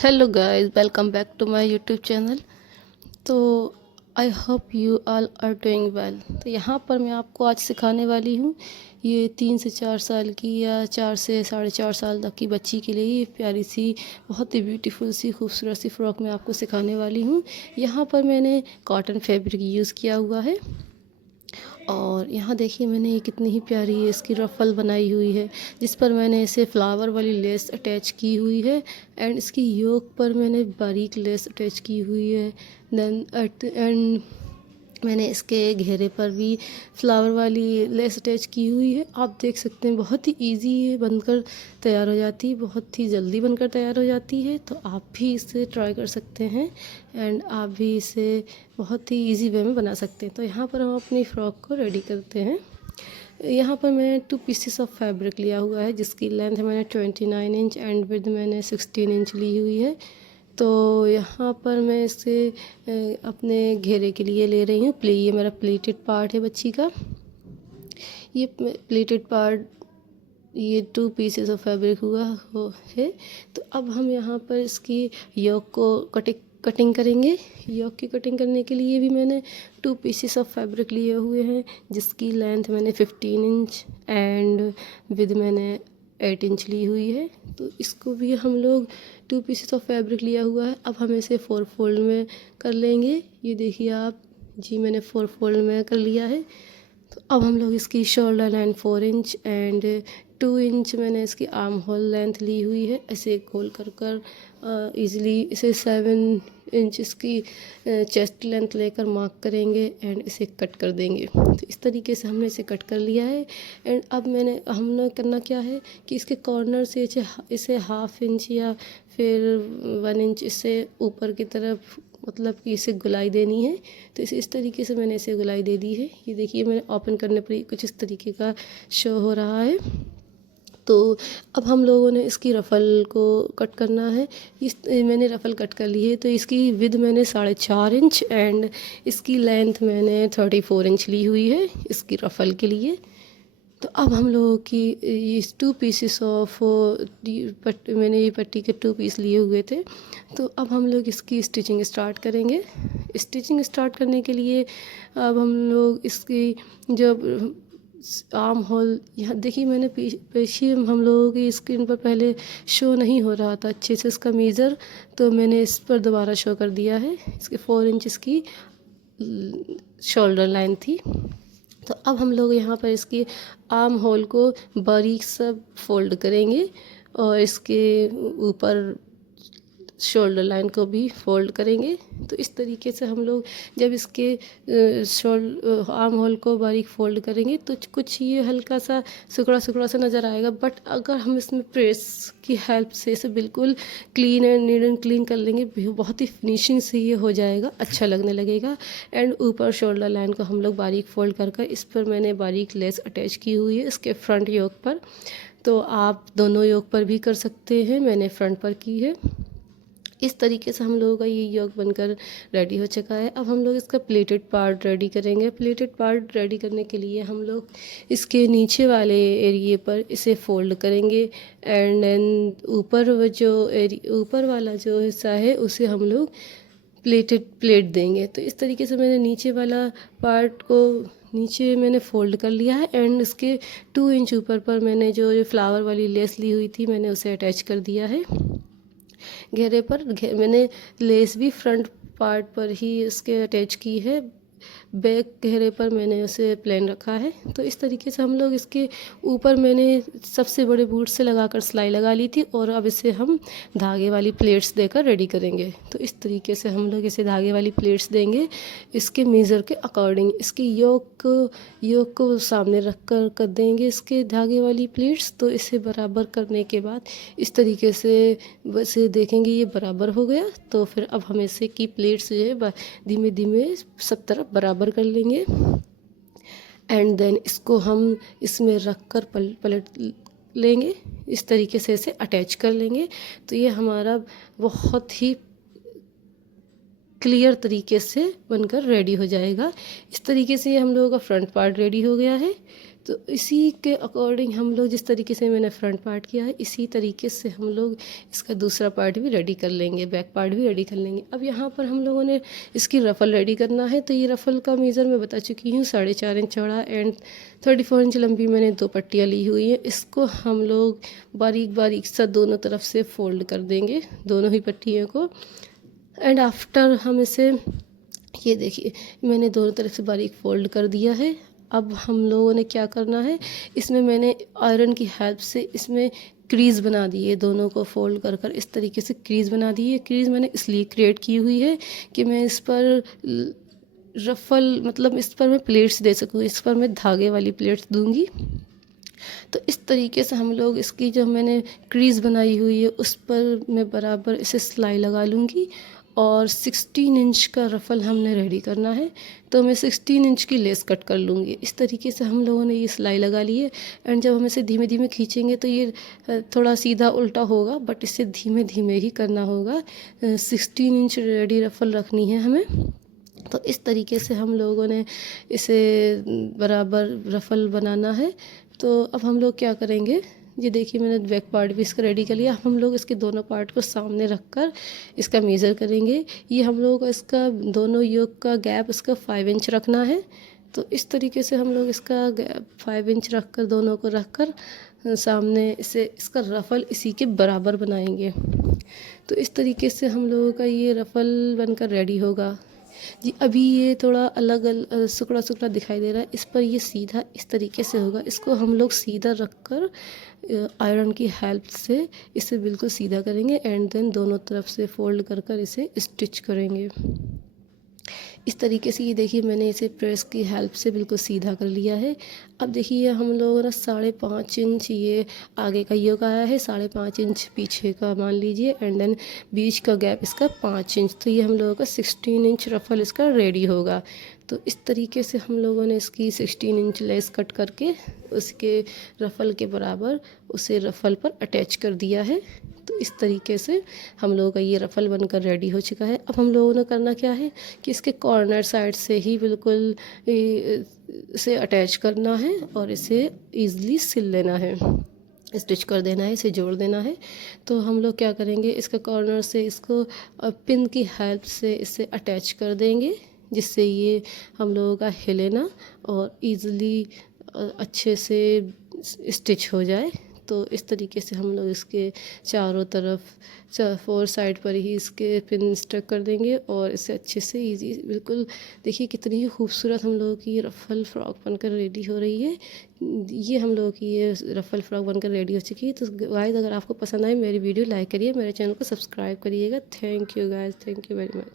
Hello guys, welcome back to my YouTube channel. तो I hope you all are doing well. तो यहाँ पर मैं आपको आज सिखाने वाली हूँ ये 3 से 4 साल की या 4 से 4.5 साल तक की बच्ची के लिए ये प्यारी सी बहुत ही ब्यूटीफुल सी खूबसूरत सी फ़्रॉक मैं आपको सिखाने वाली हूँ। यहाँ पर मैंने कॉटन फैब्रिक यूज़ किया हुआ है और यहाँ देखिए मैंने ये कितनी ही प्यारी इसकी रफ़ल बनाई हुई है जिस पर मैंने इसे फ्लावर वाली लेस अटैच की हुई है एंड इसकी योक पर मैंने बारीक लेस अटैच की हुई है। देन एट एंड मैंने इसके घेरे पर भी फ्लावर वाली लेस अटैच की हुई है। आप देख सकते हैं बहुत ही इजी है, बनकर तैयार हो जाती है, बहुत ही जल्दी बनकर तैयार हो जाती है। तो आप भी इसे ट्राई कर सकते हैं एंड आप भी इसे बहुत ही इजी वे में बना सकते हैं। तो यहाँ पर हम अपनी फ़्रॉक को रेडी करते हैं। यहाँ पर मैंने 2 पीसेस ऑफ फैब्रिक लिया हुआ है जिसकी लेंथ मैंने 29 इंच एंड विड्थ मैंने 16 इंच ली हुई है। तो यहाँ पर मैं इसे अपने घेरे के लिए ले रही हूँ। ये मेरा प्लेटेड पार्ट है बच्ची का। ये प्लेटेड पार्ट, ये 2 पीसेस ऑफ फैब्रिक हुआ हो है। तो अब हम यहाँ पर इसकी योक को कटिंग करेंगे। योक की कटिंग करने के लिए भी मैंने 2 पीसेस ऑफ फैब्रिक लिए हुए हैं जिसकी लेंथ मैंने 15 इंच एंड विद मैंने 8 इंच ली हुई है। तो इसको भी हम लोग 2 पीसेस ऑफ फैब्रिक लिया हुआ है। अब हम इसे 4 फोल्ड में कर लेंगे। ये देखिए आप जी, मैंने 4 फोल्ड में कर लिया है। तो अब हम लोग इसकी shoulder line 4 inch and 2 inch मैंने इसकी आर्म होल लेंथ ली हुई है। ऐसे खोल कर ईज़िली इसे 7 इंच इसकी चेस्ट लेंथ लेकर मार्क करेंगे एंड इसे कट कर देंगे। तो इस तरीके से हमने इसे कट कर लिया है। एंड अब हमने करना क्या है कि इसके कॉर्नर से इसे हाफ इंच या फिर 1 इंच इससे ऊपर की तरफ, मतलब कि इसे गुलाई देनी है। तो इस तरीके से मैंने इसे गुलाई दे दी है। ये देखिए मैंने ओपन करने पर कुछ इस तरीके का शो हो रहा है। तो अब हम लोगों ने इसकी रफ़ल को कट करना है। मैंने रफ़ल कट कर ली है। तो इसकी विड्थ मैंने 4.5 इंच एंड इसकी लेंथ मैंने 34 इंच ली हुई है इसकी रफ़ल के लिए। तो अब हम लोगों की इस 2 पीसेस ऑफ मैंने ये पट्टी के 2 पीस लिए हुए थे। तो अब हम लोग इसकी स्टिचिंग स्टार्ट करेंगे। स्टिचिंग स्टार्ट करने के लिए अब हम लोग इसकी जब आर्म होल, यहाँ देखिए मैंने पीछे हम लोगों की स्क्रीन पर पहले शो नहीं हो रहा था अच्छे से इसका मेज़र, तो मैंने इस पर दोबारा शो कर दिया है। इसके 4 इंच इसकी शोल्डर लाइन थी। तो अब हम लोग यहाँ पर इसकी आर्म होल को बारीक सा फोल्ड करेंगे और इसके ऊपर शोल्डर लाइन को भी फोल्ड करेंगे। तो इस तरीके से हम लोग जब इसके आर्म होल को बारीक फोल्ड करेंगे तो कुछ ये हल्का सा सिकुड़ा सिकुड़ा सा नज़र आएगा। बट अगर हम इसमें प्रेस की हेल्प से इसे बिल्कुल clean and neat and clean कर लेंगे, बहुत ही फिनिशिंग से ये हो जाएगा, अच्छा लगने लगेगा। एंड ऊपर शोल्डर लाइन को हम लोग बारीक फोल्ड कर इस पर मैंने बारीक लेस अटैच की हुई है इसके फ्रंट योक पर। तो आप दोनों योक पर भी कर सकते हैं, मैंने फ्रंट पर की है। इस तरीके से हम लोगों का ये योग बनकर रेडी हो चुका है। अब हम लोग इसका प्लेटेड पार्ट रेडी करेंगे। प्लेटेड पार्ट रेडी करने के लिए हम लोग इसके नीचे वाले एरिए पर इसे फोल्ड करेंगे एंड देन ऊपर वाला जो हिस्सा है उसे हम लोग प्लेट देंगे। तो इस तरीके से मैंने नीचे वाला पार्ट को नीचे मैंने फ़ोल्ड कर लिया है एंड इसके 2 इंच ऊपर पर मैंने जो फ्लावर वाली लेस ली हुई थी मैंने उसे अटैच कर दिया है घेरे पर। मैंने लेस भी फ्रंट पार्ट पर ही इसके अटैच की है, बैक घेरे पर मैंने उसे प्लेन रखा है। तो इस तरीके से हम लोग इसके ऊपर मैंने सबसे बड़े बूट से लगाकर सिलाई लगा ली थी और अब इसे हम धागे वाली प्लेट्स देकर रेडी करेंगे। तो इस तरीके से हम लोग इसे धागे वाली प्लेट्स देंगे इसके मेज़र के अकॉर्डिंग। इसकी योक को सामने रख कर देंगे इसके धागे वाली प्लेट्स। तो इसे बराबर करने के बाद इस तरीके से वैसे देखेंगे ये बराबर हो गया। तो फिर अब हम इसे की प्लेट्स जो है धीमे धीमे सब तरफ बराबर कर लेंगे एंड देन इसको हम इसमें रख कर पलट लेंगे। इस तरीके से इसे अटैच कर लेंगे। तो ये हमारा बहुत ही क्लियर तरीके से बनकर रेडी हो जाएगा। इस तरीके से हम लोगों का फ्रंट पार्ट रेडी हो गया है। तो इसी के अकॉर्डिंग हम लोग, जिस तरीके से मैंने फ्रंट पार्ट किया है, इसी तरीके से हम लोग इसका दूसरा पार्ट भी रेडी कर लेंगे, बैक पार्ट भी रेडी कर लेंगे। अब यहाँ पर हम लोगों ने इसकी रफ़ल रेडी करना है। तो ये रफ़ल का मेज़र मैं बता चुकी हूँ, 4.5 इंच चौड़ा एंड 34 इंच लंबी मैंने 2 पट्टियाँ ली हुई हैं। इसको हम लोग बारीक बारीक सा दोनों तरफ से फोल्ड कर देंगे, दोनों ही पट्टियों को। एंड आफ्टर हम इसे, ये देखिए मैंने दोनों तरफ से बारीक फोल्ड कर दिया है। अब हम लोगों ने क्या करना है, इसमें मैंने आयरन की हेल्प से इसमें क्रीज़ बना दी है। दोनों को फोल्ड कर कर इस तरीके से क्रीज़ बना दी है। क्रीज़ मैंने इसलिए क्रिएट की हुई है कि मैं इस पर रफ़ल, मतलब इस पर मैं प्लेट्स दे सकूँ, इस पर मैं धागे वाली प्लेट्स दूँगी। तो इस तरीके से हम लोग इसकी जो मैंने क्रीज़ बनाई हुई है उस पर मैं बराबर इसे सिलाई लगा लूँगी। और 16 इंच का रफ़ल हमने रेडी करना है, तो मैं 16 इंच की लेस कट कर लूँगी। इस तरीके से हम लोगों ने ये सिलाई लगा ली है। एंड जब हम इसे धीमे धीमे खींचेंगे तो ये थोड़ा सीधा उल्टा होगा, बट इसे धीमे धीमे ही करना होगा। 16 इंच रेडी रफ़ल रखनी है हमें। तो इस तरीके से हम लोगों ने इसे बराबर रफ़ल बनाना है। तो अब हम लोग क्या करेंगे, ये देखिए मैंने बैक पार्ट भी इसका रेडी कर लिया। हम लोग इसके दोनों पार्ट को सामने रख कर इसका मेज़र करेंगे। ये हम लोग इसका दोनों योक का गैप इसका 5 इंच रखना है। तो इस तरीके से हम लोग इसका गैप 5 इंच रख कर, दोनों को रख कर सामने इसे, इसका रफ़ल इसी के बराबर बनाएंगे। तो इस तरीके से हम लोगों का ये रफ़ल बनकर रेडी होगा जी। अभी ये थोड़ा अलग अलग सुकड़ा सुकड़ा दिखाई दे रहा है, इस पर ये सीधा इस तरीके से होगा। इसको हम लोग सीधा रख कर आयरन की हेल्प से इसे बिल्कुल सीधा करेंगे एंड देन दोनों तरफ से फोल्ड कर कर इसे स्टिच करेंगे इस तरीके से। ये देखिए मैंने इसे प्रेस की हेल्प से बिल्कुल सीधा कर लिया है। अब देखिए हम लोगों ने 5.5 इंच ये आगे का योक आया है, 5.5 इंच पीछे का मान लीजिए, एंड देन बीच का गैप इसका 5 इंच। तो ये हम लोगों का 16 इंच रफ़ल इसका रेडी होगा। तो इस तरीके से हम लोगों ने इसकी 16 इंच लेस कट करके उसके रफ़ल के बराबर उसे रफ़ल पर अटैच कर दिया है। तो इस तरीके से हम लोगों का ये रफ़ल बनकर रेडी हो चुका है। अब हम लोगों ने करना क्या है कि इसके कॉर्नर साइड से ही बिल्कुल इसे अटैच करना है और इसे ईज़िली सिल लेना है, स्टिच कर देना है, इसे जोड़ देना है। तो हम लोग क्या करेंगे, इसके कॉर्नर से इसको पिन की हेल्प से इसे अटैच कर देंगे, जिससे ये हम लोगों का हिले ना और ईज़िली अच्छे से स्टिच हो जाए। तो इस तरीके से हम लोग इसके चारों तरफ 4 साइड पर ही इसके पिन स्टक कर देंगे और इसे अच्छे से इजी बिल्कुल। देखिए कितनी ही खूबसूरत हम लोगों की ये रफ़ल फ्रॉक बनकर रेडी हो रही है। ये हम लोगों की ये रफ़ल फ्रॉक बनकर रेडी हो चुकी है। तो गाइस अगर आपको पसंद आए मेरी वीडियो लाइक करिए, मेरे चैनल को सब्सक्राइब करिएगा। Thank you guys, thank you very much.